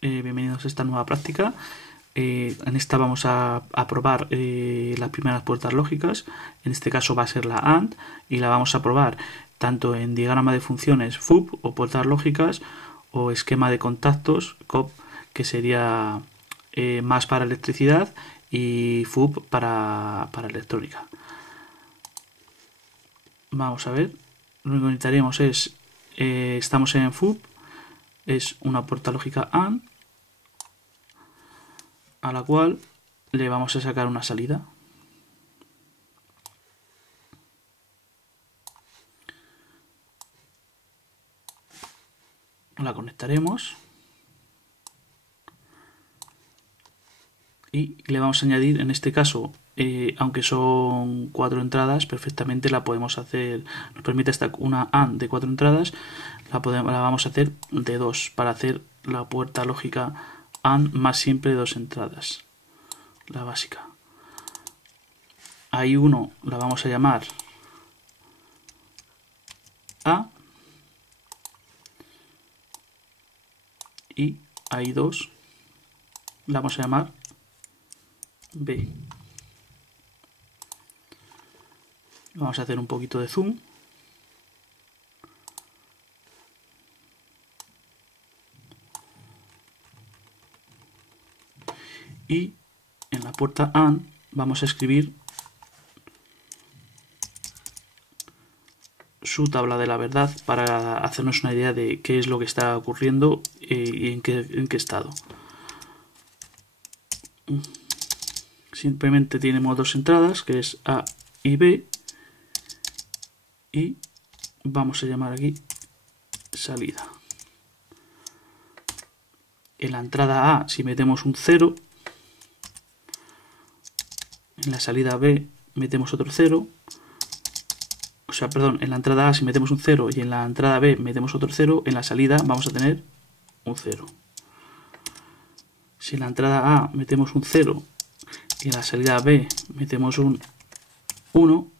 Bienvenidos a esta nueva práctica. En esta vamos a probar las primeras puertas lógicas. En este caso va a ser la AND y la vamos a probar tanto en diagrama de funciones FUB o puertas lógicas o esquema de contactos COP, que sería más para electricidad, y FUB para electrónica. Vamos a ver. Lo único que necesitaríamos es, estamos en FUB, es una puerta lógica AND a la cual le vamos a sacar una salida. La conectaremos y le vamos a añadir, en este caso, aunque son 4 entradas, perfectamente la podemos hacer, nos permite hasta una AND de 4 entradas, la vamos a hacer de 2 para hacer la puerta lógica AND más siempre de 2 entradas, la básica. Ahí uno la vamos a llamar A y ahí 2 la vamos a llamar B. Vamos a hacer un poquito de zoom. Y en la puerta AND vamos a escribir su tabla de la verdad para hacernos una idea de qué es lo que está ocurriendo y en qué estado. Simplemente tenemos 2 entradas, que es A y B, y vamos a llamar aquí salida. En la entrada A, si metemos un 0, en la salida B metemos otro 0, o sea, perdón, en la entrada A si metemos un 0 y en la entrada B metemos otro 0, en la salida vamos a tener un 0. Si en la entrada A metemos un 0 y en la salida B metemos un 1,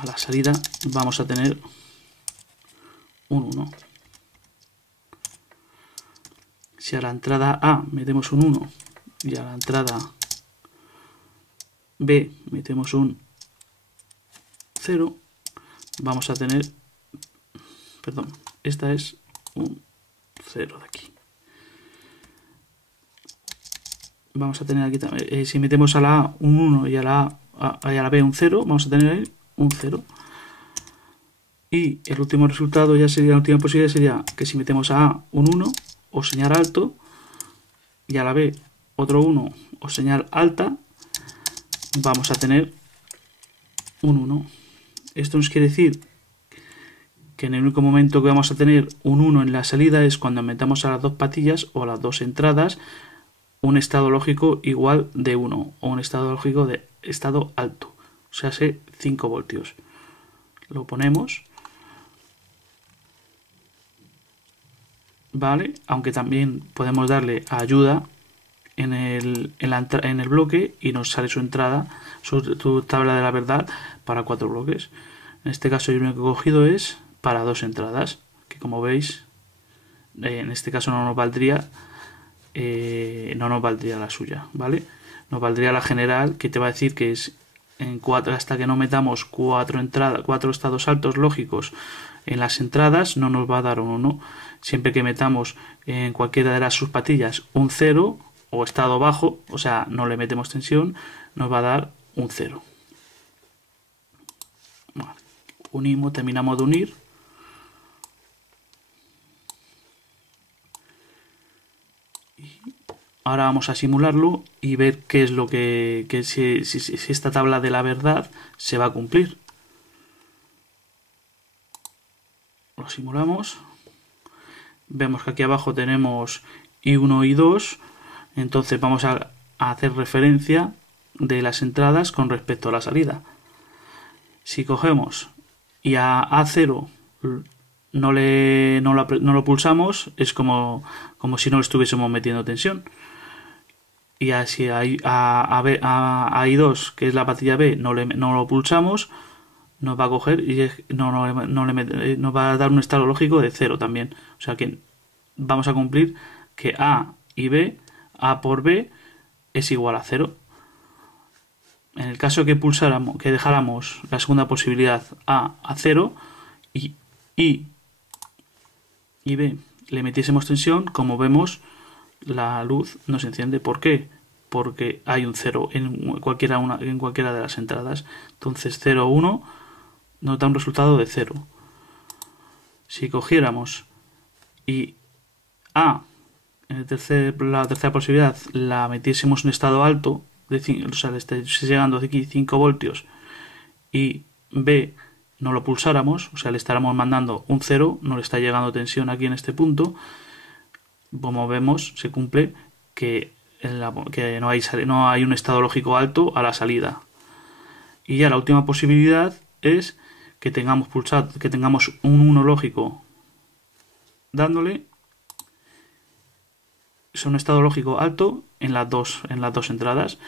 a la salida vamos a tener un 1. Si a la entrada A metemos un 1 y a la entrada B metemos un 0, vamos a tener, perdón, esta es un 0 de aquí. Vamos a tener aquí también, si metemos a la A un 1 y a la B un 0, vamos a tener ahí un 0. Y el último resultado ya sería, la última posibilidad sería que si metemos a A un 1 o señal alto y a la B otro 1 o señal alta, vamos a tener un 1. Esto nos quiere decir que en el único momento que vamos a tener un 1 en la salida es cuando metamos a las dos patillas o a las dos entradas un estado lógico igual de 1 o un estado lógico de estado alto, o sea, 5 voltios. Lo ponemos, ¿vale? Aunque también podemos darle a ayuda en el bloque y nos sale su entrada, su tabla de la verdad para 4 bloques. En este caso yo lo único que he cogido es para 2 entradas, que como veis en este caso no nos valdría la suya, ¿vale? Nos valdría la general, que te va a decir que es en 4, hasta que no metamos 4 estados altos lógicos en las entradas no nos va a dar un 1. Siempre que metamos en cualquiera de las subpatillas un 0 o estado bajo, o sea, no le metemos tensión, nos va a dar un 0. Vale. Unimos, terminamos de unir. Ahora vamos a simularlo y ver qué es lo que si esta tabla de la verdad se va a cumplir. Lo simulamos. Vemos que aquí abajo tenemos I1 y 2. Entonces vamos a hacer referencia de las entradas con respecto a la salida. Si cogemos y a A0 no lo pulsamos, es como si no le estuviésemos metiendo tensión. Y así a I2, que es la patilla B, no lo pulsamos, nos va a coger y nos va a dar un estado lógico de 0 también. O sea que vamos a cumplir que A y B, A por B es igual a 0. En el caso que dejáramos la segunda posibilidad A a 0 y B le metiésemos tensión, como vemos, la luz no se enciende. ¿Por qué? Porque hay un 0 en cualquiera de las entradas. Entonces 0, 1 nos da un resultado de 0. Si cogiéramos y A, en la tercera posibilidad, la metiésemos en estado alto, o sea, le estáis llegando aquí 5 voltios, y B no lo pulsáramos, o sea, le estaremos mandando un 0, no le está llegando tensión aquí en este punto, como vemos, se cumple que no hay un estado lógico alto a la salida. Y ya la última posibilidad es que tengamos un 1 lógico dándole un estado lógico alto en las dos entradas,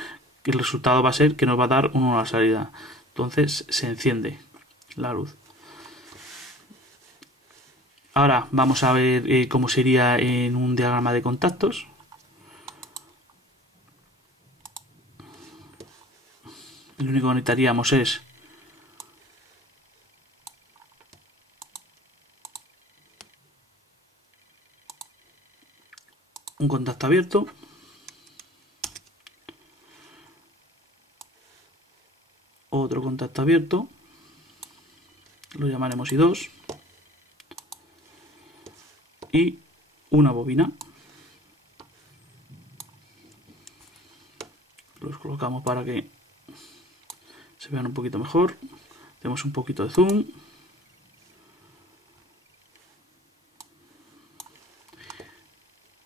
y el resultado va a ser que nos va a dar un 1 a la salida. Entonces se enciende la luz. Ahora vamos a ver cómo sería en un diagrama de contactos. Lo único que necesitaríamos es un contacto abierto, otro contacto abierto, lo llamaremos I2, y una bobina. Los colocamos para que se vean un poquito mejor. Tenemos un poquito de zoom.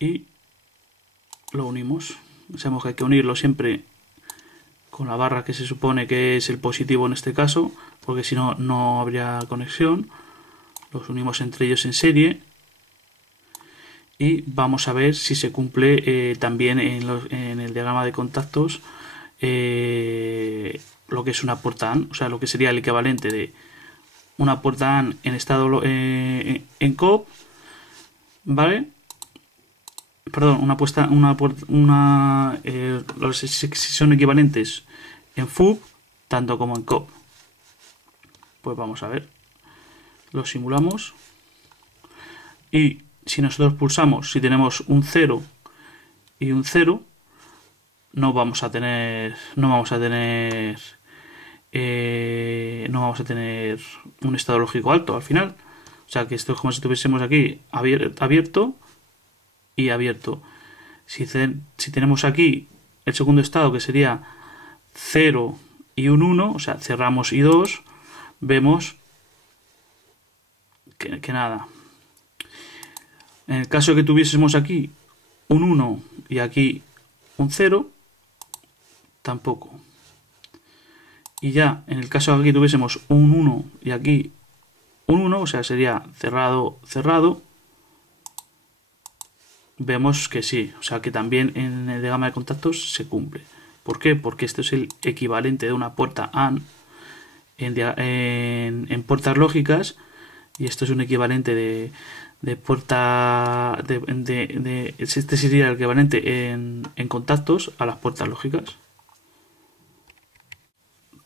Y lo unimos. Sabemos que hay que unirlo siempre con la barra que se supone que es el positivo en este caso, porque si no, no habría conexión. Los unimos entre ellos en serie. Y vamos a ver si se cumple también en el diagrama de contactos lo que es una puerta AND, o sea, lo que sería el equivalente de una puerta AND en estado en COP, ¿vale? Perdón, si son equivalentes en FUB tanto como en COP. Pues vamos a ver, lo simulamos y si nosotros pulsamos, si tenemos un 0 y un 0, no vamos a tener un estado lógico alto al final. O sea que esto es como si tuviésemos aquí abierto y abierto. Si tenemos aquí el segundo estado, que sería 0 y un 1, o sea, cerramos I2, vemos que nada. En el caso de que tuviésemos aquí un 1 y aquí un 0, tampoco. Y ya en el caso de que aquí tuviésemos un 1 y aquí un 1, o sea, sería cerrado, cerrado, vemos que sí, o sea que también en el diagrama de contactos se cumple. ¿Por qué? Porque esto es el equivalente de una puerta AND en puertas lógicas, y esto es un equivalente de puerta este sería el equivalente en contactos a las puertas lógicas.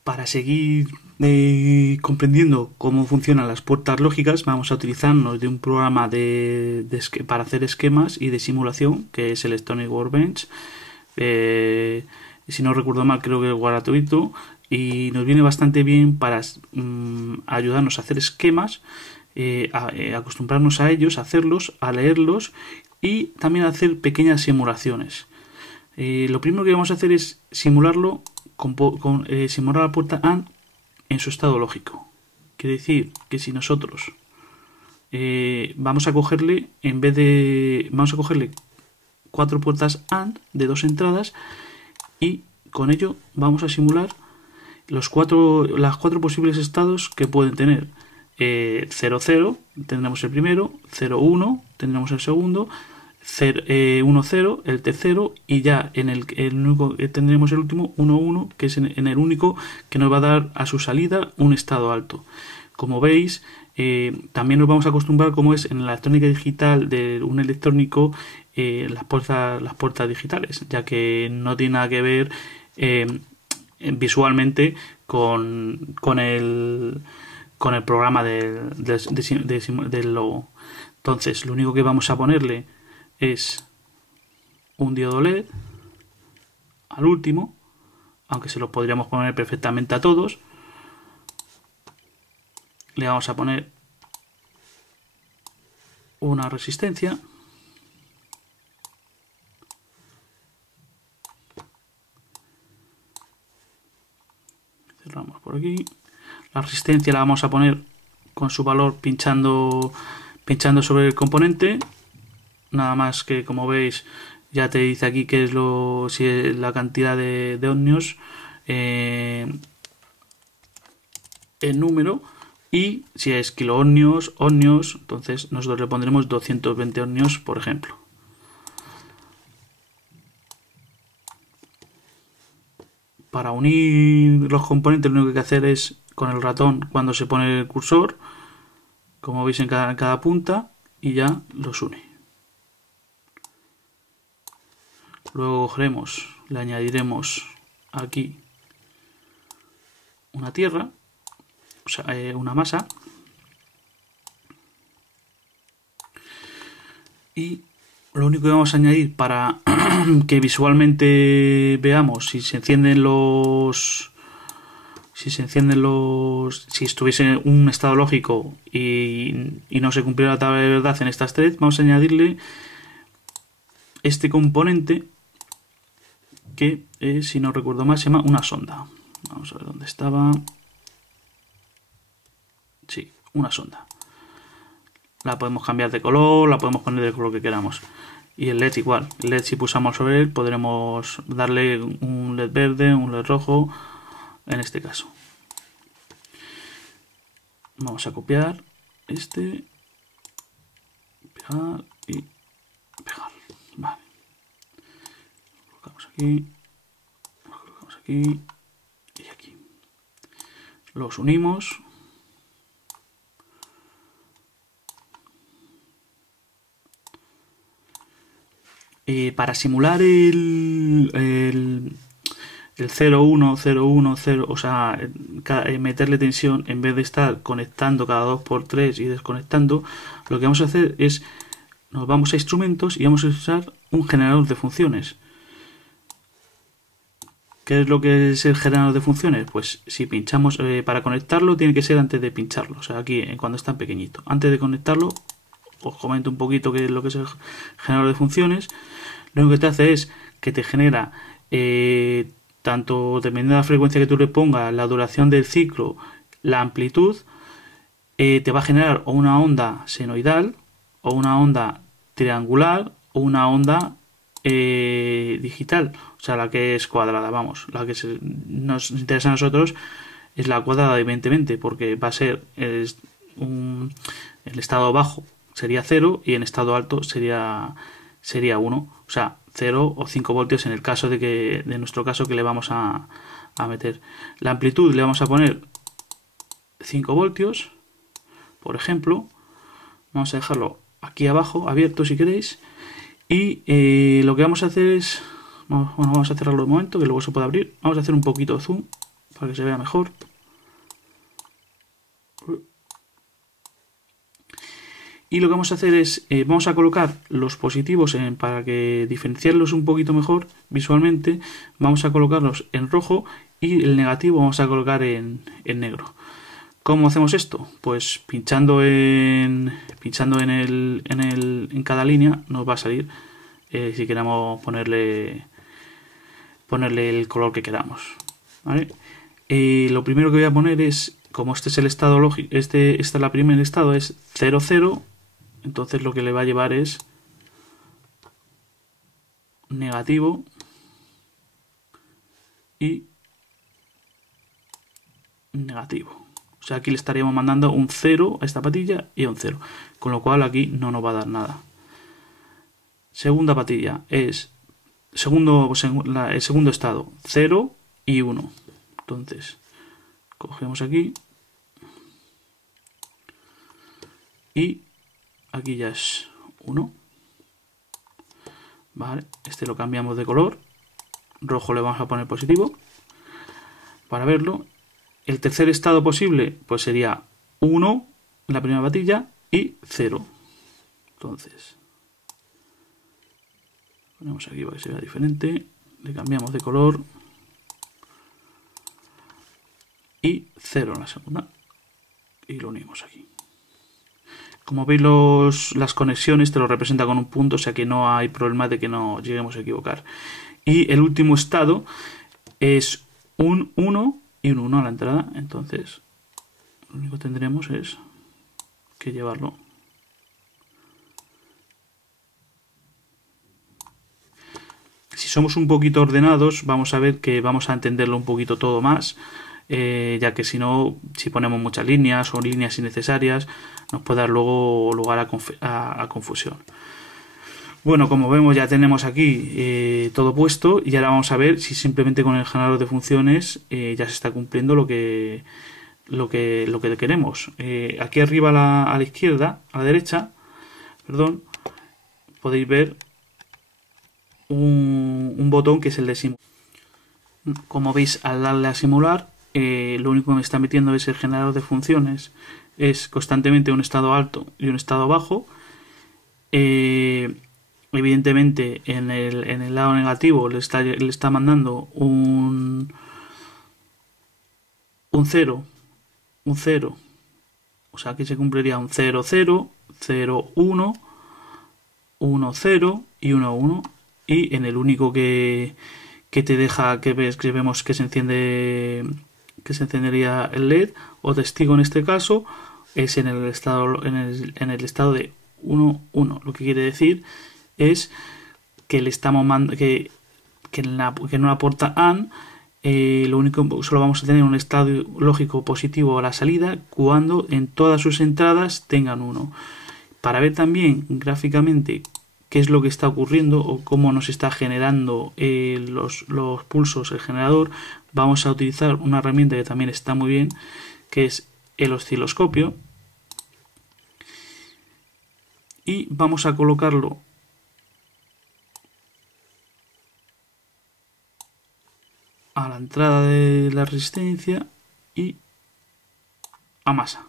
Para seguir comprendiendo cómo funcionan las puertas lógicas, vamos a utilizarnos de un programa para hacer esquemas y de simulación, que es el Stony Workbench. Si no recuerdo mal, creo que es gratuito y nos viene bastante bien para ayudarnos a hacer esquemas, acostumbrarnos a ellos, a hacerlos, a leerlos y también a hacer pequeñas simulaciones. Lo primero que vamos a hacer es simularlo simular la puerta AND en su estado lógico. Quiere decir que si nosotros vamos a cogerle 4 puertas AND de 2 entradas, y con ello vamos a simular las 4 posibles estados que pueden tener. 0, 0 tendremos el primero, 0, 1 tendremos el segundo, 1, 0 el tercero, y ya en el único tendremos el último 1, 1, que es en el único que nos va a dar a su salida un estado alto. Como veis, también nos vamos a acostumbrar como es en la electrónica digital de un electrónico las puertas digitales, ya que no tiene nada que ver visualmente con el programa del logo. Entonces lo único que vamos a ponerle es un diodo LED al último, aunque se lo podríamos poner perfectamente a todos. Le vamos a poner una resistencia. Cerramos por aquí. La resistencia la vamos a poner con su valor pinchando sobre el componente. Nada más que, como veis, ya te dice aquí que es si es la cantidad de ohmios en número, y si es kiloohmios, ohmios, entonces nosotros le pondremos 220 ohmios, por ejemplo. Para unir los componentes lo único que hay que hacer es con el ratón, cuando se pone el cursor, como veis en cada punta, y ya los une. Luego cogeremos, le añadiremos aquí una tierra, o sea, una masa, y lo único que vamos a añadir para que visualmente veamos si estuviese un estado lógico y no se cumpliera la tabla de verdad en estas tres, vamos a añadirle este componente que, si no recuerdo mal, se llama una sonda. Vamos a ver dónde estaba. Sí, una sonda. La podemos cambiar de color, la podemos poner del color que queramos. Y el LED igual. El LED, si pulsamos sobre él, podremos darle un LED verde, un LED rojo, en este caso. Vamos a copiar este, pegar y pegar. Vale. Lo colocamos aquí y aquí. Los unimos. Para simular el 0, 1, 0, 1, 0, o sea, meterle tensión en vez de estar conectando cada 2x3 y desconectando, lo que vamos a hacer es, nos vamos a instrumentos y vamos a usar un generador de funciones. ¿Qué es lo que es el generador de funciones? Pues si pinchamos, para conectarlo tiene que ser antes de pincharlo, o sea, aquí cuando está pequeñito. Antes de conectarlo, os comento un poquito qué es lo que es el generador de funciones. Lo único que te hace es que te genera, tanto dependiendo de la frecuencia que tú le pongas, la duración del ciclo, la amplitud, te va a generar o una onda senoidal, o una onda triangular, o una onda digital, o sea, la que es cuadrada, vamos, la que nos interesa a nosotros es la cuadrada, evidentemente, porque va a ser el estado bajo sería 0 y en estado alto sería 1, o sea, 0 o 5 voltios en el caso de nuestro caso que le vamos a meter. La amplitud le vamos a poner 5 voltios, por ejemplo. Vamos a dejarlo aquí abajo, abierto si queréis. Y lo que vamos a hacer es, vamos a cerrarlo un momento, que luego se puede abrir. Vamos a hacer un poquito de zoom para que se vea mejor. Y lo que vamos a hacer es, vamos a colocar los positivos para que diferenciarlos un poquito mejor visualmente. Vamos a colocarlos en rojo y el negativo vamos a colocar en negro. ¿Cómo hacemos esto? Pues pinchando en cada línea nos va a salir, si queremos ponerle el color que queramos, ¿vale? Lo primero que voy a poner es, como este es el estado lógico, esta es la primera estado, es 0, 0. Entonces lo que le va a llevar es negativo y negativo. O sea, aquí le estaríamos mandando un 0 a esta patilla y un 0. Con lo cual aquí no nos va a dar nada. Segunda patilla es el segundo estado, 0 y 1. Entonces, cogemos aquí. y aquí ya es 1. Vale, este lo cambiamos de color, rojo le vamos a poner positivo para verlo. El tercer estado posible pues sería 1 en la primera batilla y 0. Entonces ponemos aquí para que sea diferente, le cambiamos de color y 0 en la segunda y lo unimos aquí. Como veis, las conexiones te lo representa con un punto, o sea que no hay problema de que no lleguemos a equivocar. Y el último estado es un 1 y un 1 a la entrada, entonces lo único que tendremos es que llevarlo. Si somos un poquito ordenados, vamos a ver que vamos a entenderlo un poquito todo más, ya que si no, si ponemos muchas líneas o líneas innecesarias, nos puede dar luego lugar a confusión. Bueno, como vemos ya tenemos aquí todo puesto y ahora vamos a ver si simplemente con el generador de funciones ya se está cumpliendo lo que queremos. Aquí arriba a la izquierda, a la derecha, perdón, podéis ver un botón que es el de simular. Como veis, al darle a simular, lo único que me está metiendo es el generador de funciones. Es constantemente un estado alto y un estado bajo. Evidentemente en el lado negativo le está mandando un 0, un 0. O sea, aquí se cumpliría un 0, 0, 0, 1, 1, 0 y 1, 1. Y en el único que te deja que vemos que se enciende, que se encendería el LED o testigo en este caso, es en el estado de 1, 1. Lo que quiere decir es que le estamos que en una puerta AND lo único solo vamos a tener un estado lógico positivo a la salida cuando en todas sus entradas tengan 1. Para ver también gráficamente qué es lo que está ocurriendo o cómo nos está generando los pulsos el generador, vamos a utilizar una herramienta que también está muy bien, que es el osciloscopio, y vamos a colocarlo a la entrada de la resistencia y a masa.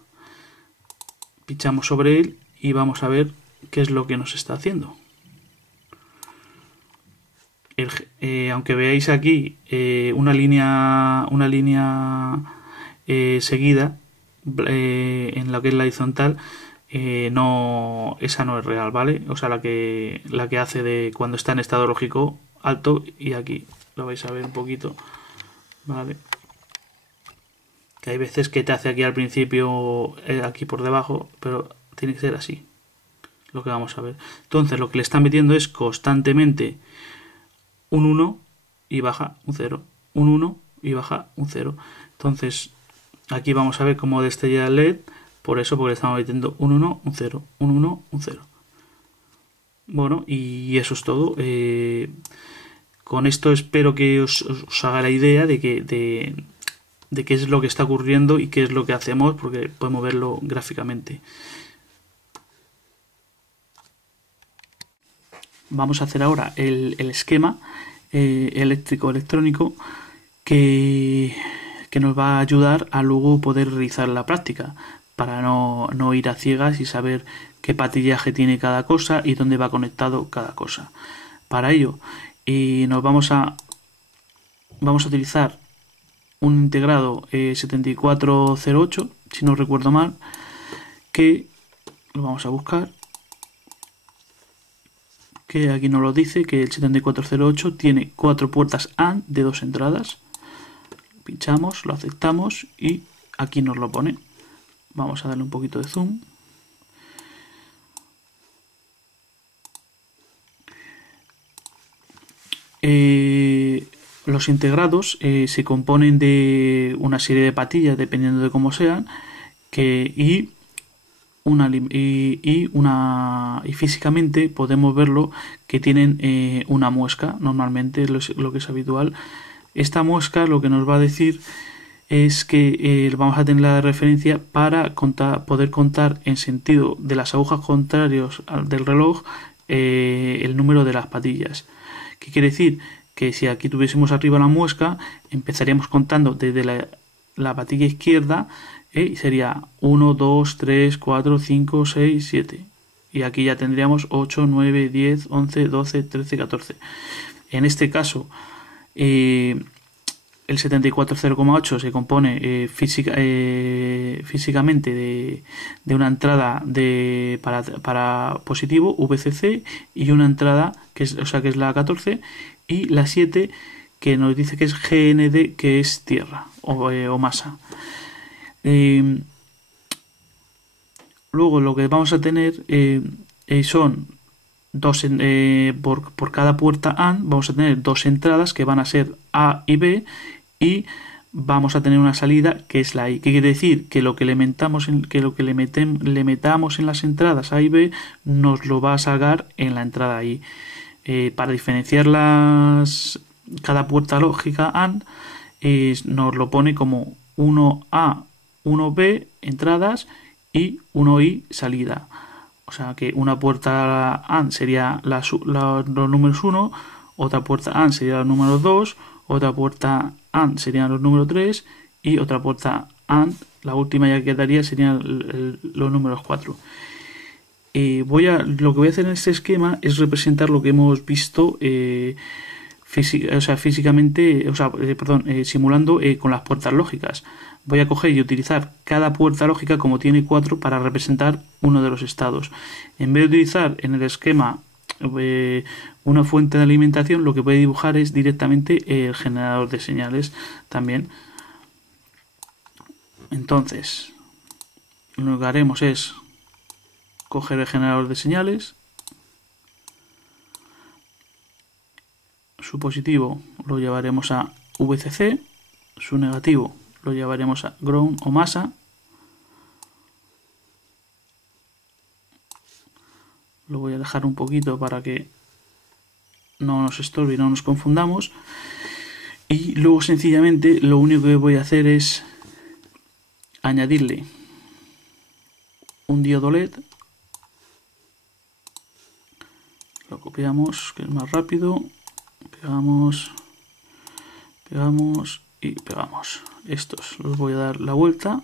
Pinchamos sobre él y vamos a ver qué es lo que nos está haciendo. Aunque veáis aquí una línea seguida en lo que es la horizontal, esa no es real, ¿vale? O sea, la que hace de cuando está en estado lógico alto, y aquí lo vais a ver un poquito, ¿vale? Que hay veces que te hace aquí al principio, aquí por debajo, pero tiene que ser así, lo que vamos a ver. Entonces lo que le está metiendo es constantemente un 1 y baja un 0, un 1 y baja un 0. Entonces aquí vamos a ver cómo destella el LED, por eso, porque le estamos metiendo un 1, un 0, un 1, un 0. Bueno, y eso es todo. Con esto espero que os haga la idea de qué es lo que está ocurriendo y qué es lo que hacemos, porque podemos verlo gráficamente. Vamos a hacer ahora el esquema eléctrico-electrónico que nos va a ayudar a luego poder realizar la práctica, para no ir a ciegas y saber qué patillaje tiene cada cosa y dónde va conectado cada cosa. Para ello vamos a utilizar un integrado 7408, si no recuerdo mal, que lo vamos a buscar, que aquí nos lo dice, que el 7408 tiene 4 puertas AND de 2 entradas. Pinchamos, lo aceptamos y aquí nos lo pone. Vamos a darle un poquito de zoom. Los integrados se componen de una serie de patillas, dependiendo de cómo sean, y físicamente podemos verlo que tienen una muesca, normalmente lo que es habitual. Esta muesca lo que nos va a decir es que vamos a tener la referencia para poder contar en sentido de las agujas contrarios del reloj el número de las patillas. ¿Qué quiere decir? Que si aquí tuviésemos arriba la muesca, empezaríamos contando desde la patilla izquierda y sería 1, 2, 3, 4, 5, 6, 7. Y aquí ya tendríamos 8, 9, 10, 11, 12, 13, 14. En este caso, el 740,8 se compone físicamente de una entrada para positivo, VCC, y una entrada que es la 14, y la 7 que nos dice que es GND, que es tierra o masa. Luego lo que vamos a tener son por cada puerta AND vamos a tener dos entradas que van a ser A y B, y vamos a tener una salida que es la I. ¿Qué quiere decir? Que lo que le metamos en las entradas A y B nos lo va a sacar en la entrada I. Para diferenciar cada puerta lógica AND nos lo pone como 1A, 1B entradas y 1I salida. O sea que una puerta AND sería los números 1, otra puerta AND sería los números 2, otra puerta AND serían los números 3 y otra puerta AND, la última ya que quedaría, serían los números 4. Lo que voy a hacer en este esquema es representar lo que hemos visto físicamente, simulando con las puertas lógicas. Voy a coger y utilizar cada puerta lógica como tiene 4 para representar uno de los estados. En vez de utilizar en el esquema una fuente de alimentación, lo que voy a dibujar es directamente el generador de señales también. Entonces, lo que haremos es coger el generador de señales, su positivo lo llevaremos a VCC, su negativo lo llevaremos a ground o masa. Lo voy a dejar un poquito para que no nos estorbe y no nos confundamos. Y luego sencillamente lo único que voy a hacer es añadirle un diodo LED. Lo copiamos, que es más rápido. Pegamos y pegamos. Estos los voy a dar la vuelta.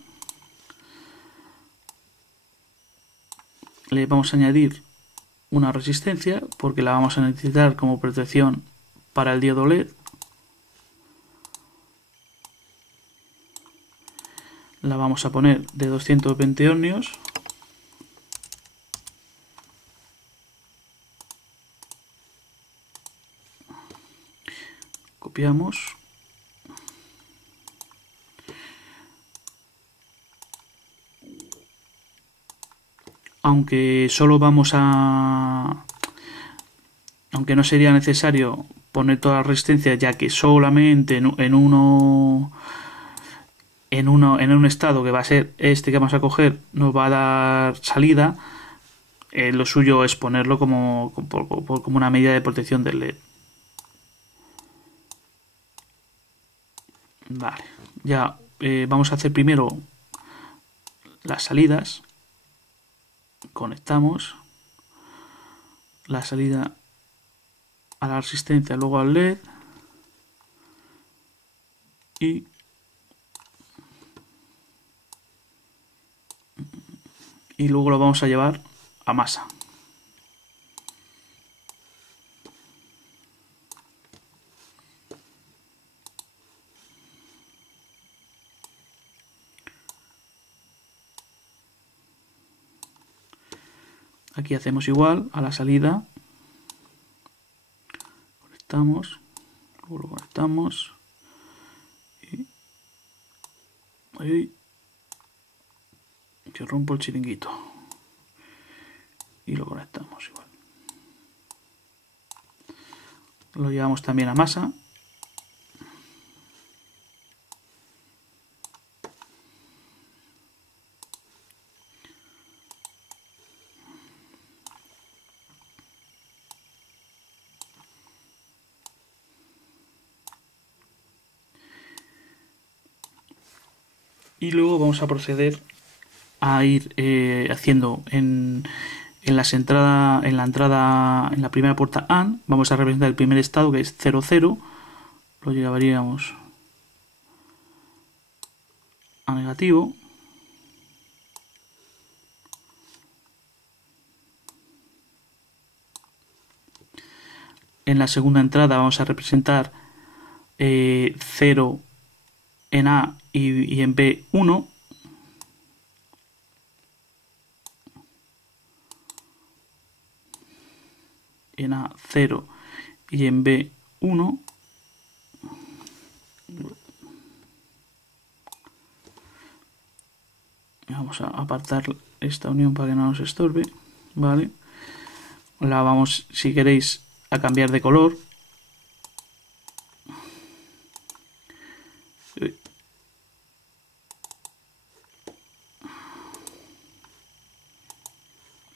Le vamos a añadir una resistencia porque la vamos a necesitar como protección para el diodo LED. La vamos a poner de 220 ohmios. Copiamos. Aunque no sería necesario poner toda la resistencia, ya que solamente en un estado que va a ser este que vamos a coger nos va a dar salida, lo suyo es ponerlo como una medida de protección del LED. Vale, ya vamos a hacer primero las salidas. Conectamos la salida a la resistencia, luego al LED y luego lo vamos a llevar a masa. Aquí hacemos igual a la salida, conectamos, luego lo conectamos y ahí que rompo el chiringuito y lo conectamos igual. Lo llevamos también a masa. Y luego vamos a proceder a ir haciendo en la entrada, en la primera puerta AND, vamos a representar el primer estado, que es 0, 0, lo llevaríamos a negativo. En la segunda entrada vamos a representar 0 en A y en B 1. En A 0 y en B 1. Vamos a apartar esta unión para que no nos estorbe, ¿vale? La vamos, si queréis, a cambiar de color.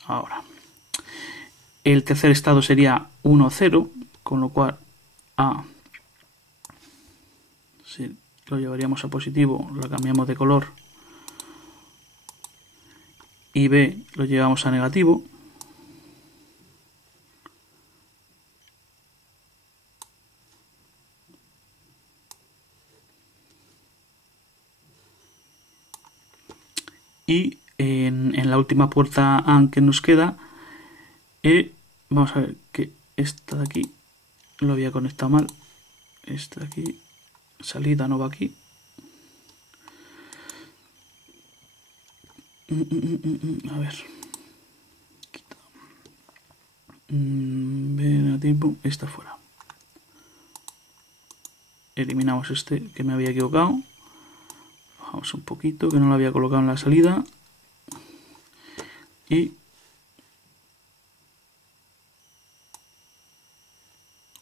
Ahora, el tercer estado sería 1, 0, con lo cual A si lo llevaríamos a positivo, lo cambiamos de color, y B lo llevamos a negativo. Y en la última puerta AND que nos queda, vamos a ver que esta de aquí lo había conectado mal. Esta de aquí, salida no va aquí. A ver. Negativo, esta fuera. Eliminamos este que me había equivocado. Bajamos un poquito, que no lo había colocado en la salida. Y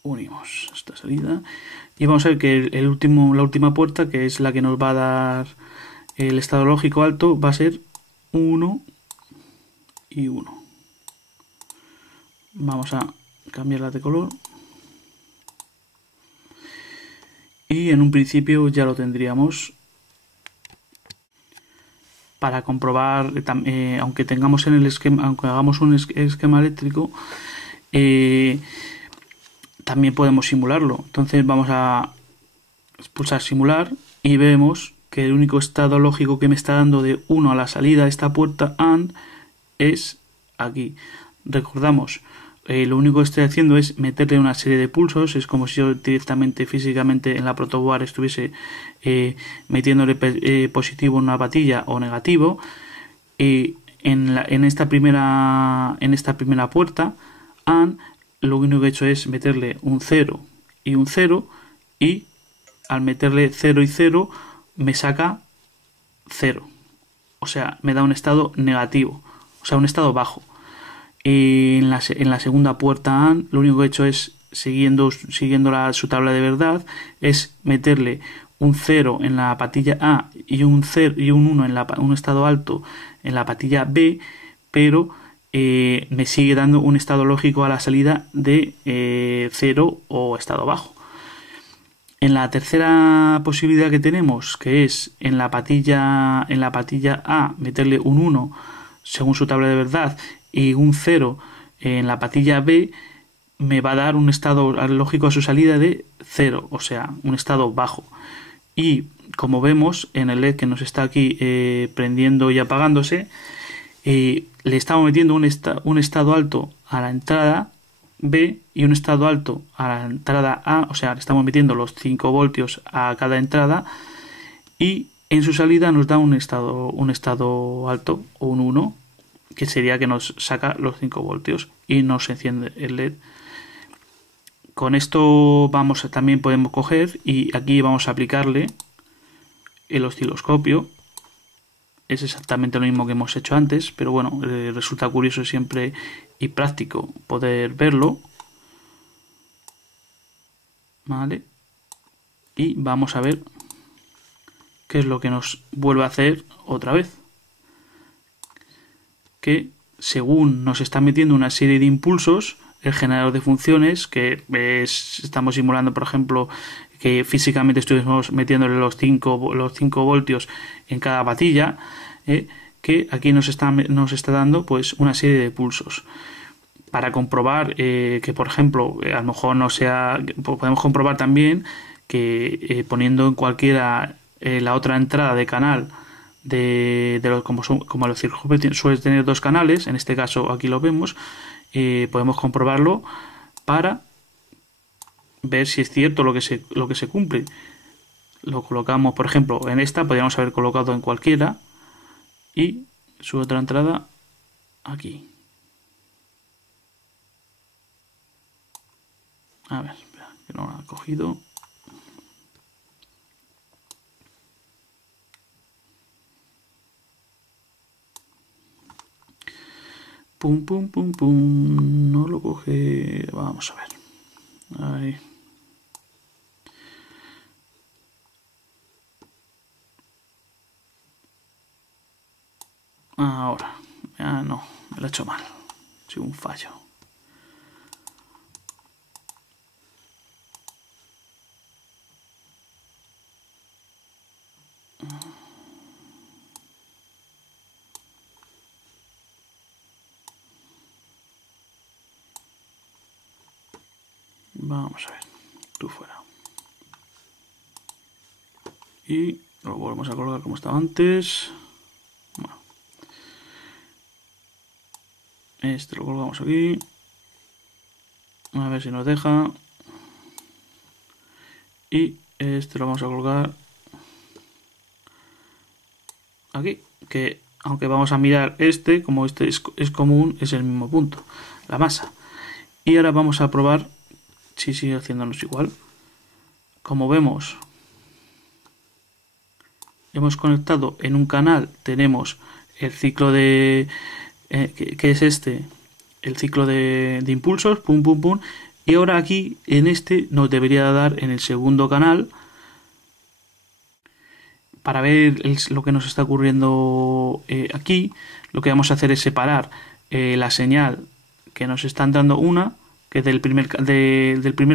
unimos esta salida. Y vamos a ver que la última puerta, que es la que nos va a dar el estado lógico alto, va a ser 1 y 1. Vamos a cambiarla de color. Y en un principio ya lo tendríamos. Para comprobar, aunque tengamos en el esquema, aunque hagamos un esquema eléctrico, también podemos simularlo. Entonces vamos a pulsar simular y vemos que el único estado lógico que me está dando de 1 a la salida de esta puerta AND es aquí. Recordamos, lo único que estoy haciendo es meterle una serie de pulsos. Es como si yo directamente físicamente en la protoboard estuviese metiéndole positivo en una patilla o negativo. En esta primera puerta AND, lo único que he hecho es meterle un 0 y un 0, y al meterle 0 y 0 me saca 0. O sea, me da un estado negativo, o sea, un estado bajo. En la segunda puerta AND, lo único que he hecho es, siguiendo su tabla de verdad, es meterle un 0 en la patilla A y un 1 en un estado alto en la patilla B, pero me sigue dando un estado lógico a la salida de 0 o estado bajo. En la tercera posibilidad que tenemos, que es en la patilla A meterle un 1 según su tabla de verdad y un 0 en la patilla B, me va a dar un estado lógico a su salida de 0, o sea, un estado bajo. Y como vemos en el LED que nos está aquí prendiendo y apagándose, le estamos metiendo un estado alto a la entrada B y un estado alto a la entrada A, o sea, le estamos metiendo los 5 voltios a cada entrada, y en su salida nos da un estado alto o un 1, que sería que nos saca los 5 voltios y nos enciende el LED. Con esto también podemos coger y aquí vamos a aplicarle el osciloscopio. Es exactamente lo mismo que hemos hecho antes, pero bueno, resulta curioso siempre y práctico poder verlo. Vale. Y vamos a ver qué es lo que nos vuelve a hacer otra vez. Que según nos está metiendo una serie de impulsos, el generador de funciones, que estamos simulando, por ejemplo, que físicamente estuvimos metiéndole los 5 voltios en cada batilla, que aquí nos está dando pues una serie de pulsos. Para comprobar que, por ejemplo, a lo mejor no sea, podemos comprobar también que poniendo en cualquiera la otra entrada de canal como los circuitos suelen tener dos canales, en este caso aquí lo vemos, podemos comprobarlo para ver si es cierto lo que se cumple. Lo colocamos, por ejemplo, en esta, podríamos haber colocado en cualquiera, y su otra entrada aquí. A ver, espera, que no lo ha cogido. Pum, pum, pum, pum. No lo coge. Vamos a ver. Ahí. Ahora. Ah, no. Me lo he hecho mal. Ha sido un fallo. Vamos a ver. Tú fuera. Y lo volvemos a colocar como estaba antes. Bueno. Este lo colgamos aquí. A ver si nos deja. Y este lo vamos a colgar aquí. Que aunque vamos a mirar este, como este es común, es el mismo punto. La masa. Y ahora vamos a probar si sigue haciéndonos igual. Como vemos, hemos conectado en un canal, tenemos el ciclo de que es este, el ciclo de impulsos, pum pum pum, y ahora aquí en este nos debería dar en el segundo canal. Para ver lo que nos está ocurriendo aquí, lo que vamos a hacer es separar la señal que nos está entrando que es del primer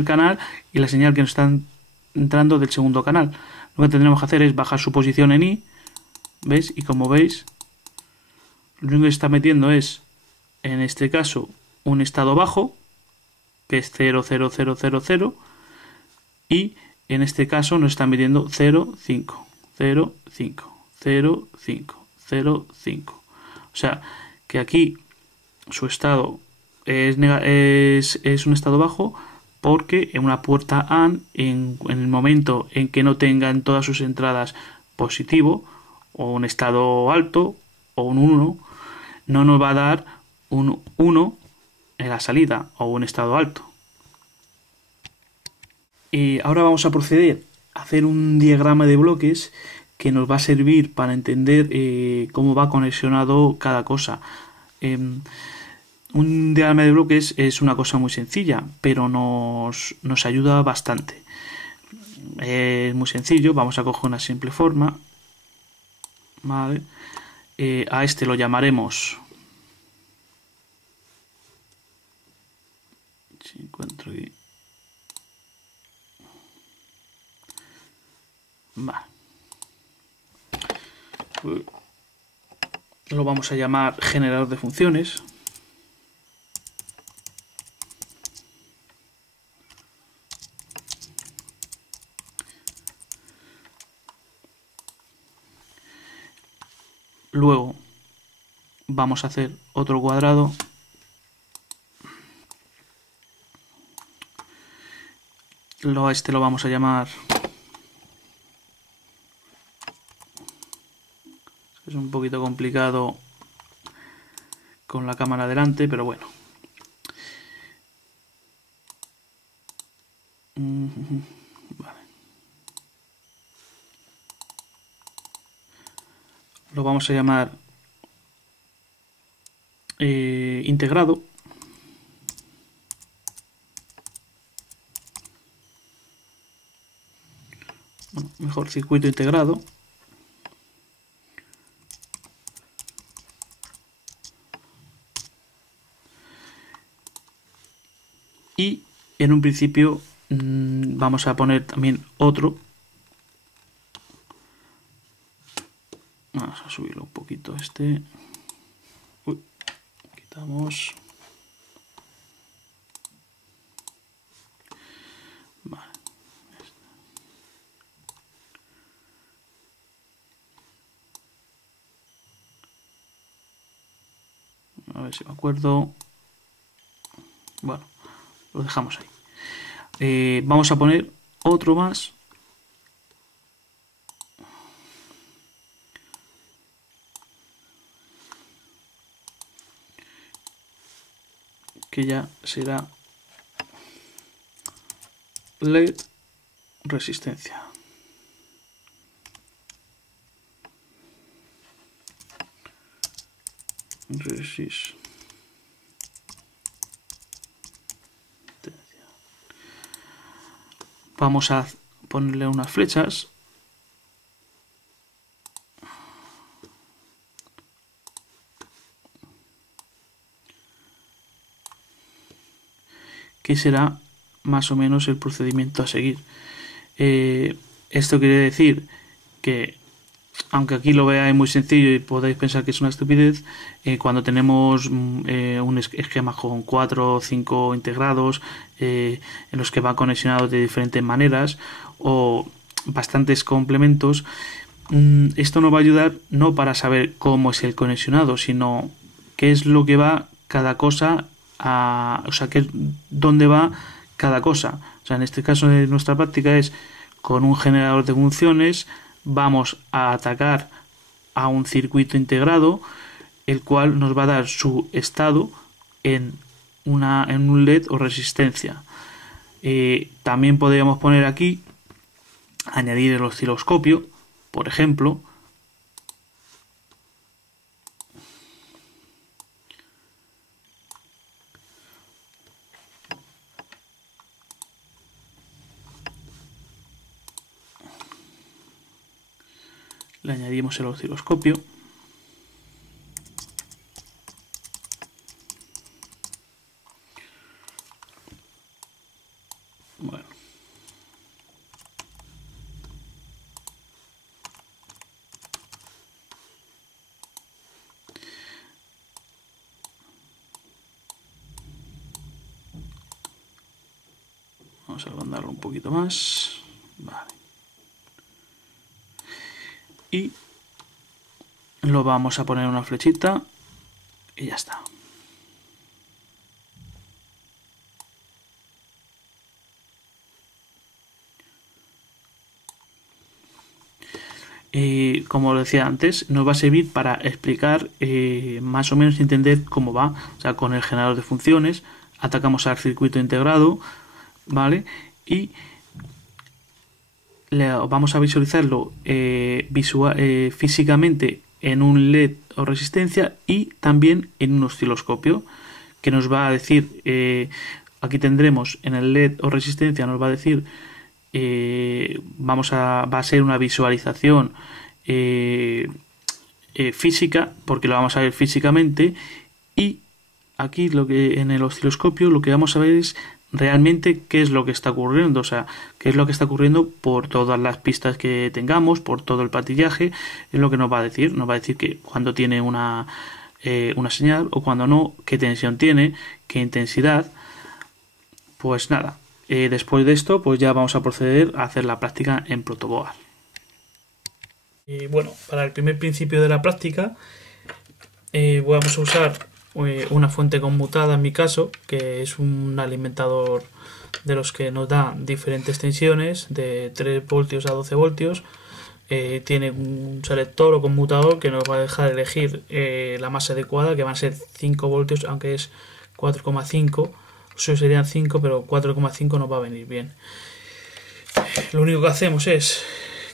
canal, y la señal que nos está entrando del segundo canal. Lo que tendremos que hacer es bajar su posición en I, ¿veis? Y como veis, lo único que está metiendo es, en este caso, un estado bajo, que es 0,0000, y en este caso nos está metiendo 0,5, 0,5, 0,5, 0,5. O sea, que aquí su estado es un estado bajo, porque en una puerta AND, en el momento en que no tenga en todas sus entradas positivo, o un estado alto, o un 1, no nos va a dar un 1 en la salida, o un estado alto. Y ahora vamos a proceder a hacer un diagrama de bloques que nos va a servir para entender cómo va conexionado cada cosa. Un diagrama de bloques es una cosa muy sencilla, pero nos ayuda bastante. Es muy sencillo, vamos a coger una simple forma. Vale. A este lo llamaremos. Si encuentro aquí. Vale. Lo vamos a llamar generador de funciones. Luego vamos a hacer otro cuadrado. A este lo vamos a llamar. Es un poquito complicado con la cámara delante, pero bueno. Vale. Lo vamos a llamar integrado. Bueno, mejor circuito integrado. en un principio vamos a poner también otro. Vamos a subirlo un poquito este. Uy, quitamos. Vale. A ver si me acuerdo. Bueno, lo dejamos ahí. Vamos a poner otro más. Que ya será LED resistencia. Vamos a ponerle unas flechas. Que será más o menos el procedimiento a seguir. Esto quiere decir que, aunque aquí lo veáis muy sencillo y podáis pensar que es una estupidez, cuando tenemos un esquema con 4 o 5 integrados en los que van conexionados de diferentes maneras o bastantes complementos, esto nos va a ayudar no para saber cómo es el conexionado, sino qué es lo que va cada cosa o sea, dónde va cada cosa. O sea, en este caso de nuestra práctica es con un generador de funciones vamos a atacar a un circuito integrado, el cual nos va a dar su estado en un LED o resistencia. También podríamos poner aquí, añadir el osciloscopio, por ejemplo. Le añadimos el osciloscopio. Bueno. Vamos a agrandarlo un poquito más. Vale. Y lo vamos a poner una flechita y ya está. Como lo decía antes, nos va a servir para explicar más o menos entender cómo va. O sea, con el generador de funciones atacamos al circuito integrado, ¿vale? Y vamos a visualizarlo físicamente en un LED o resistencia y también en un osciloscopio que nos va a decir, aquí tendremos en el LED o resistencia, nos va a decir, va a ser una visualización física, porque lo vamos a ver físicamente, y aquí en el osciloscopio lo que vamos a ver es realmente qué es lo que está ocurriendo, o sea, qué es lo que está ocurriendo por todas las pistas que tengamos, por todo el patillaje, es lo que nos va a decir que cuando tiene una señal o cuando no, qué tensión tiene, qué intensidad. Pues nada, después de esto pues ya vamos a proceder a hacer la práctica en protoboard. Bueno, para el primer principio de la práctica vamos a usar una fuente conmutada en mi caso, que es un alimentador de los que nos da diferentes tensiones de 3 voltios a 12 voltios. Tiene un selector o conmutador que nos va a dejar elegir la más adecuada, que van a ser 5 voltios, aunque es 4,5. Eso serían 5, pero 4,5 nos va a venir bien. Lo único que hacemos es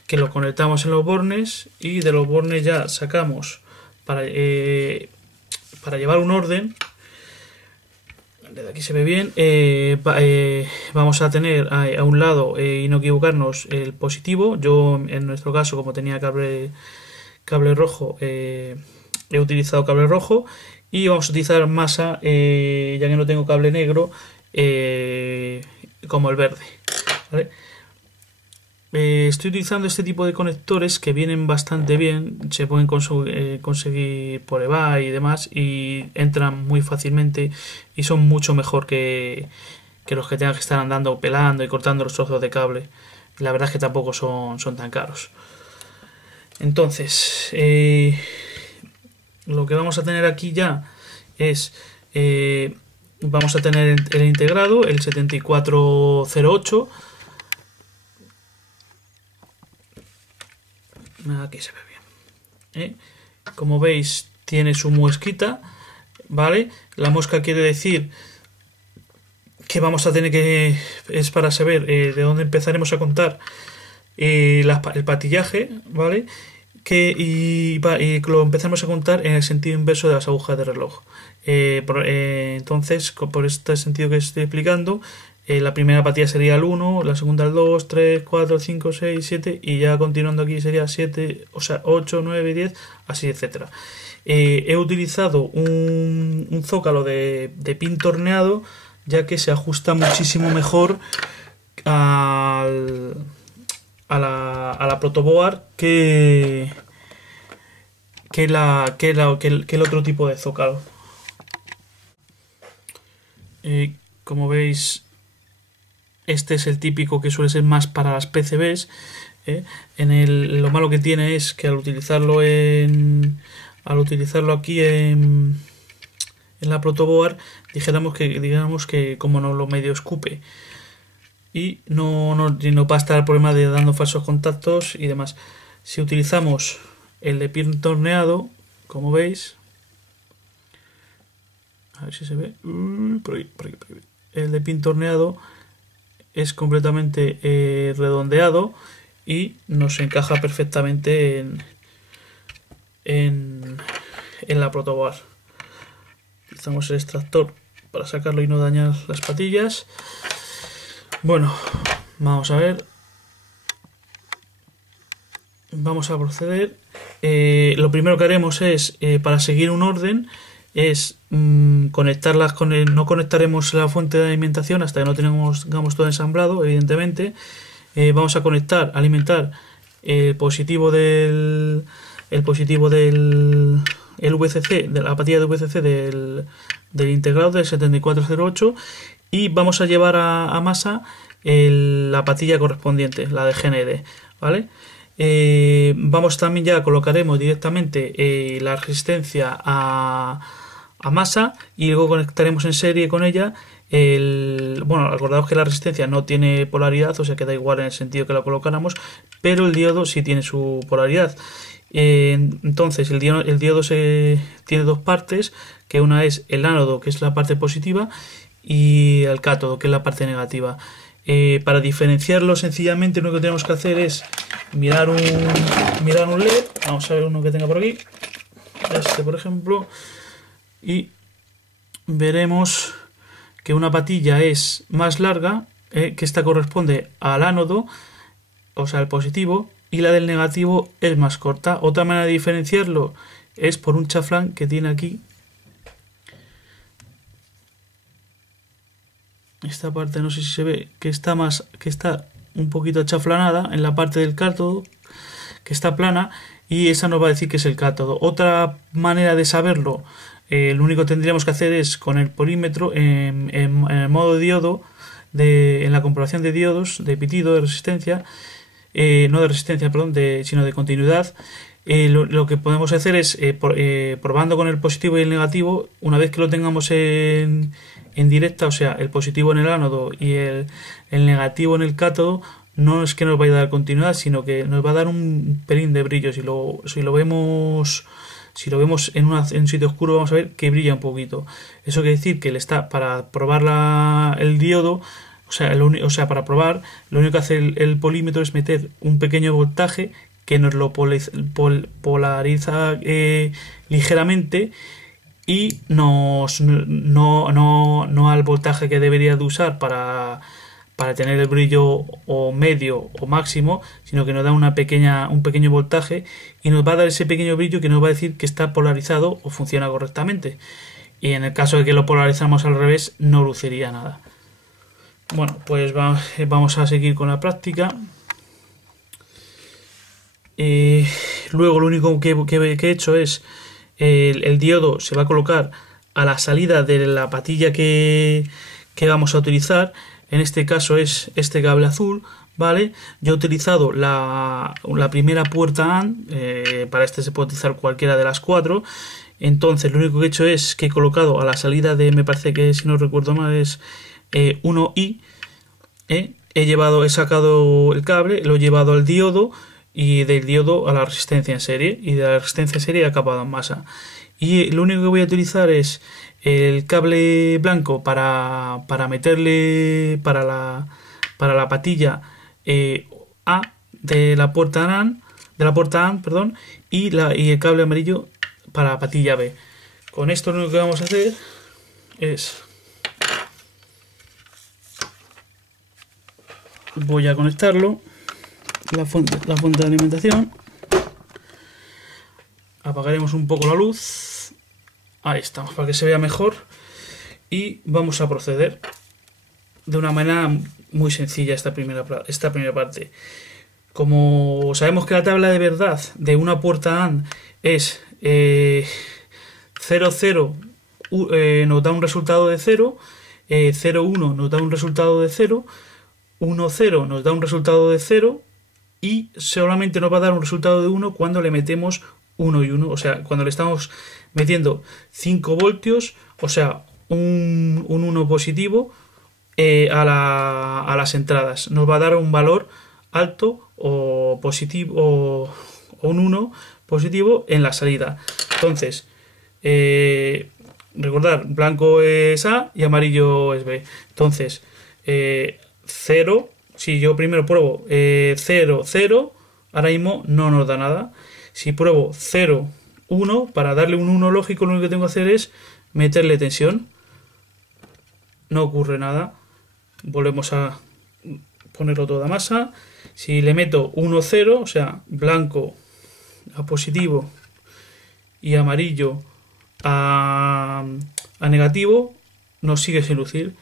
que lo conectamos en los bornes y de los bornes ya sacamos para llevar un orden. Desde aquí se ve bien. Vamos a tener a un lado y no equivocarnos el positivo. Yo en nuestro caso, como tenía cable rojo, he utilizado cable rojo. Y vamos a utilizar masa, ya que no tengo cable negro, como el verde, ¿vale? Estoy utilizando este tipo de conectores que vienen bastante bien, se pueden conseguir por eBay y demás, y entran muy fácilmente y son mucho mejor que los que tengan que estar andando pelando y cortando los trozos de cable. La verdad es que tampoco son tan caros. Entonces, lo que vamos a tener aquí ya es, vamos a tener el integrado, el 7408. Aquí se ve bien. Como veis, tiene su muesquita, ¿vale? La mosca quiere decir que vamos a tener que, es para saber de dónde empezaremos a contar el patillaje, ¿vale? Y lo empezamos a contar en el sentido inverso de las agujas de reloj. Entonces, por este sentido que estoy explicando, la primera patilla sería el 1, la segunda el 2, 3, 4, 5, 6, 7 y ya continuando aquí sería 7, o sea, 8, 9, 10, así, etcétera. He utilizado un zócalo de pin torneado, ya que se ajusta muchísimo mejor a la protoboard que el otro tipo de zócalo. Como veis, este es el típico que suele ser más para las PCBs. Lo malo que tiene es que al utilizarlo aquí en la protoboard, digamos que como no lo medio escupe y no va a estar el problema de dando falsos contactos y demás. Si utilizamos el de pin torneado, como veis, a ver si se ve, por ahí. El de pin torneado es completamente redondeado y nos encaja perfectamente en la protoboard. Utilizamos el extractor para sacarlo y no dañar las patillas. Bueno, vamos a ver. Vamos a proceder. Lo primero que haremos es, para seguir un orden, es conectarlas no conectaremos la fuente de alimentación hasta que no tengamos todo ensamblado, evidentemente. Vamos a alimentar el positivo del VCC, de la patilla de VCC del integrado del 7408, y vamos a llevar a masa la patilla correspondiente, la de GND, ¿vale? Vamos también, ya colocaremos directamente la resistencia a masa y luego conectaremos en serie con ella. Bueno, acordaos que la resistencia no tiene polaridad, o sea que da igual en el sentido que la colocáramos, pero el diodo sí tiene su polaridad. Entonces el diodo tiene dos partes, que una es el ánodo, que es la parte positiva, y el cátodo, que es la parte negativa. Para diferenciarlo, sencillamente lo que tenemos que hacer es mirar un LED. Vamos a ver uno que tenga por aquí, este por ejemplo, y veremos que una patilla es más larga, que esta corresponde al ánodo, o sea, al positivo, y la del negativo es más corta. Otra manera de diferenciarlo es por un chaflán que tiene aquí. Esta parte no sé si se ve, que está un poquito chaflanada en la parte del cátodo, que está plana, y esa nos va a decir que es el cátodo. Otra manera de saberlo, lo único que tendríamos que hacer es con el polímetro en el modo diodo, en la comprobación de diodos, de pitido, de resistencia, no de resistencia, perdón, sino de continuidad. Lo que podemos hacer es, probando con el positivo y el negativo, una vez que lo tengamos en directa, o sea, el positivo en el ánodo y el negativo en el cátodo, no es que nos vaya a dar continuidad, sino que nos va a dar un pelín de brillo. Si lo vemos en un sitio oscuro, vamos a ver que brilla un poquito. Eso quiere decir que para probar el diodo, o sea, para probar, lo único que hace el polímetro es meter un pequeño voltaje que nos lo polariza ligeramente, y no al voltaje que debería de usar para tener el brillo o medio o máximo, sino que nos da un pequeño voltaje, y nos va a dar ese pequeño brillo que nos va a decir que está polarizado o funciona correctamente. Y en el caso de que lo polarizamos al revés, no luciría nada. Bueno, pues vamos a seguir con la práctica. Luego lo único que he hecho es el diodo se va a colocar a la salida de la patilla que vamos a utilizar. En este caso es este cable azul, ¿vale? Yo he utilizado la primera puerta AND, para este se puede utilizar cualquiera de las 4. Entonces lo único que he hecho es que he colocado a la salida de, me parece que si no recuerdo mal es 1i, he sacado el cable, lo he llevado al diodo y del diodo a la resistencia en serie y de la resistencia en serie a capa en masa. Y lo único que voy a utilizar es el cable blanco para meterle para la patilla A de la puerta AND, perdón, y el cable amarillo para la patilla B. Con esto lo único que vamos a hacer es voy a conectarlo la fuente de alimentación, apagaremos un poco la luz, ahí estamos, para que se vea mejor, y vamos a proceder de una manera muy sencilla esta primera parte. Como sabemos que la tabla de verdad de una puerta AND es 0, 0, nos da un resultado de 0, 0, 1 nos da un resultado de 0, 1, 0 nos da un resultado de 0 y solamente nos va a dar un resultado de 1 cuando le metemos 1 y 1, o sea, cuando le estamos metiendo 5 voltios, o sea, un 1 positivo a las entradas. Nos va a dar un valor alto o positivo o un 1 positivo en la salida. Entonces, recordar, blanco es A y amarillo es B. Entonces, 0, si yo primero pruebo 0, 0, ahora mismo no nos da nada. Si pruebo 0, 1, para darle un 1 lógico, lo único que tengo que hacer es meterle tensión. No ocurre nada. Volvemos a ponerlo toda masa. Si le meto 1, 0, o sea, blanco a positivo y amarillo a negativo, nos sigue sin lucir.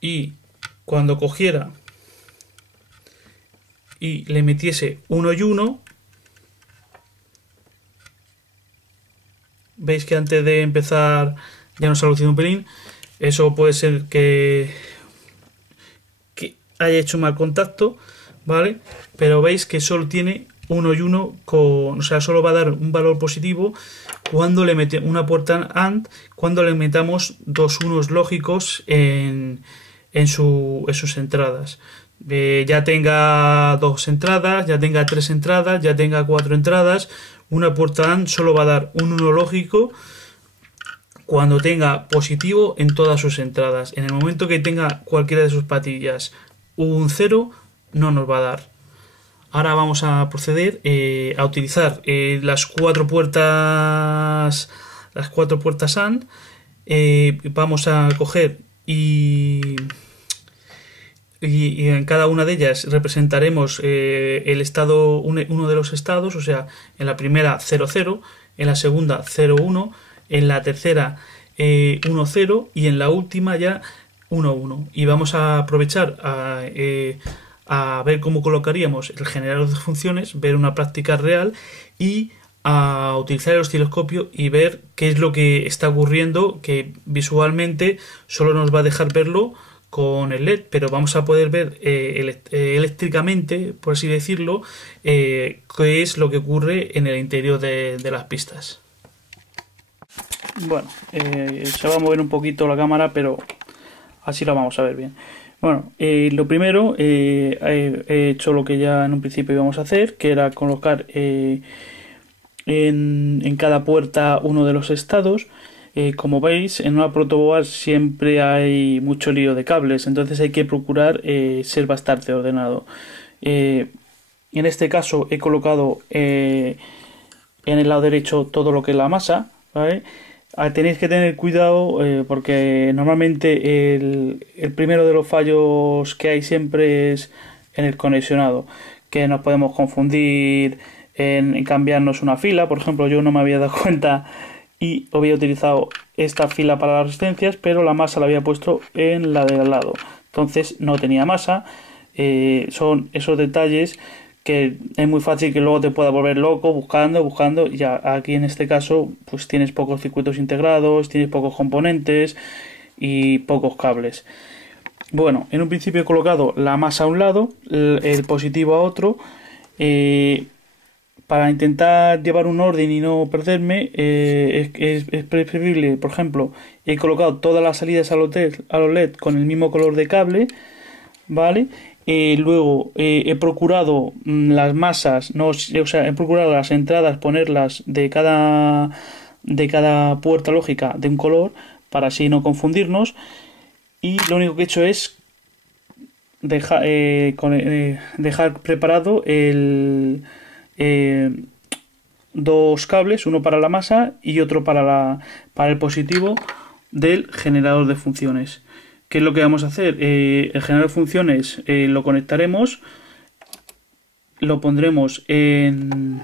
Y cuando cogiera y le metiese 1 y 1, veis que antes de empezar ya nos ha lucido un pelín. Eso puede ser que haya hecho mal contacto, ¿vale? Pero veis que solo tiene 1 y 1 o sea, solo va a dar un valor positivo cuando le mete una puerta AND, cuando le metamos dos unos lógicos en sus entradas. Ya tenga 2 entradas, ya tenga 3 entradas, ya tenga 4 entradas, una puerta AND solo va a dar un 1 lógico cuando tenga positivo en todas sus entradas. En el momento que tenga cualquiera de sus patillas un 0, no nos va a dar. Ahora vamos a proceder a utilizar las 4 puertas AND. Vamos a coger y en cada una de ellas representaremos el estado, uno de los estados, o sea, en la primera 0, 0, en la segunda 0, 1, en la tercera 1, 0 y en la última ya 1, 1. Y vamos a aprovechar a ver cómo colocaríamos el generador de funciones, ver una práctica real y a utilizar el osciloscopio y ver qué es lo que está ocurriendo, que visualmente solo nos va a dejar verlo con el LED, pero vamos a poder ver eléctricamente, por así decirlo, qué es lo que ocurre en el interior de las pistas. Bueno, se va a mover un poquito la cámara, pero así lo vamos a ver bien. Bueno, lo primero, he hecho lo que ya en un principio íbamos a hacer, que era colocar en cada puerta uno de los estados. Como veis, en una protoboard siempre hay mucho lío de cables, entonces hay que procurar ser bastante ordenado. En este caso he colocado en el lado derecho todo lo que es la masa, ¿vale? Tenéis que tener cuidado porque normalmente el primero de los fallos que hay siempre es en el conexionado, que nos podemos confundir en cambiarnos una fila. Por ejemplo, yo no me había dado cuenta y había utilizado esta fila para las resistencias, pero la masa la había puesto en la de al lado. entonces no tenía masa. Son esos detalles que es muy fácil que luego te pueda volver loco buscando, y aquí en este caso pues tienes pocos circuitos integrados, tienes pocos componentes y pocos cables. Bueno, en un principio he colocado la masa a un lado, el positivo a otro, para intentar llevar un orden y no perderme. Es preferible, por ejemplo, he colocado todas las salidas a los LED con el mismo color de cable, ¿vale? Luego he procurado las masas, he procurado las entradas ponerlas de cada puerta lógica de un color para así no confundirnos, y lo único que he hecho es dejar preparado dos cables, uno para la masa y otro para el positivo del generador de funciones. ¿Qué es lo que vamos a hacer? El generador de funciones lo conectaremos, lo pondremos en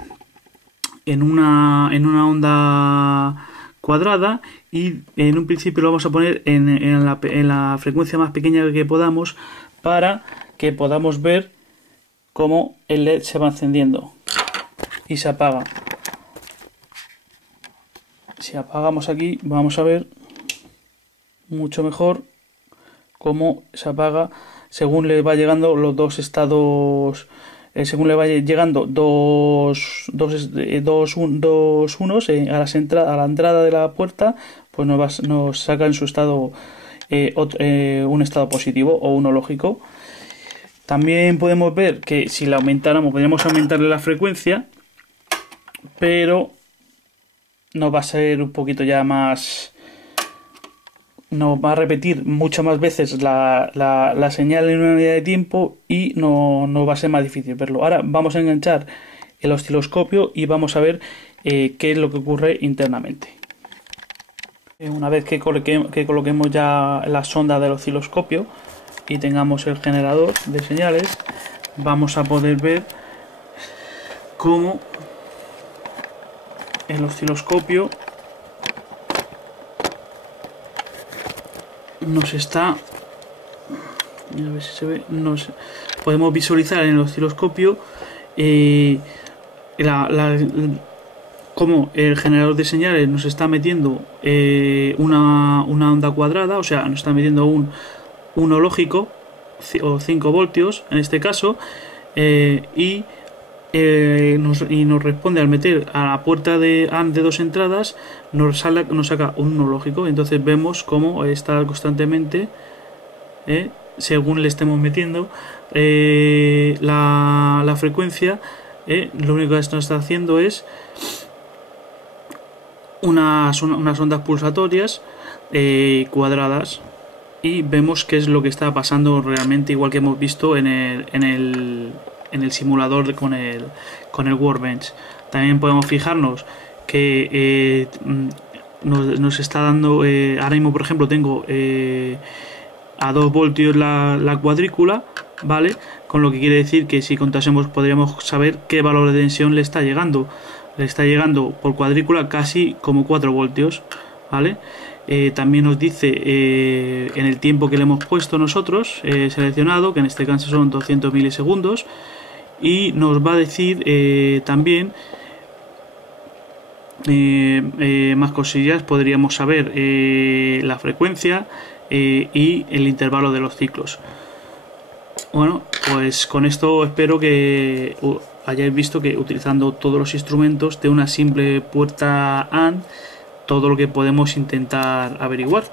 una onda cuadrada, y en un principio lo vamos a poner en la frecuencia más pequeña que podamos, para que podamos ver cómo el LED se va encendiendo y se apaga. Si apagamos aquí, vamos a ver mucho mejor cómo se apaga según le va llegando los dos estados, según le vaya llegando dos unos a la entrada de la puerta, pues nos saca en su estado un estado positivo o uno lógico. También podemos ver que si la aumentáramos, podríamos aumentarle la frecuencia, pero nos va a ser un poquito ya más, nos va a repetir muchas más veces la señal en una unidad de tiempo, y no va a ser más difícil verlo. Ahora vamos a enganchar el osciloscopio y vamos a ver qué es lo que ocurre internamente. Una vez que coloquemos ya la sonda del osciloscopio y tengamos el generador de señales, vamos a poder ver cómo el osciloscopio nos está, a ver si se ve, podemos visualizar en el osciloscopio cómo el generador de señales nos está metiendo una onda cuadrada, o sea, nos está metiendo uno lógico o 5 voltios en este caso, y nos responde al meter a la puerta de dos entradas, nos saca un uno lógico. Entonces vemos cómo está constantemente, según le estemos metiendo la frecuencia, lo único que nos está haciendo es unas ondas pulsatorias cuadradas, y vemos qué es lo que está pasando realmente, igual que hemos visto en el simulador con el Workbench. También podemos fijarnos que nos está dando, ahora mismo por ejemplo tengo a 2 voltios la cuadrícula, ¿vale? Con lo que quiere decir que si contásemos podríamos saber qué valor de tensión le está llegando. Le está llegando por cuadrícula casi como 4 voltios, ¿vale? También nos dice en el tiempo que le hemos puesto nosotros, seleccionado, que en este caso son 200 milisegundos, y nos va a decir también más cosillas. Podríamos saber la frecuencia y el intervalo de los ciclos. Bueno, pues con esto espero que hayáis visto que utilizando todos los instrumentos de una simple puerta AND, todo lo que podemos intentar averiguar.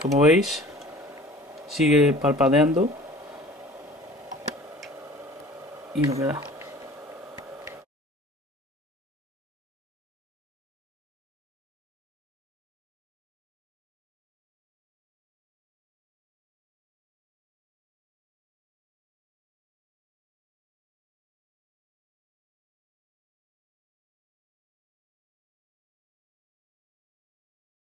Como veis, sigue parpadeando y no queda.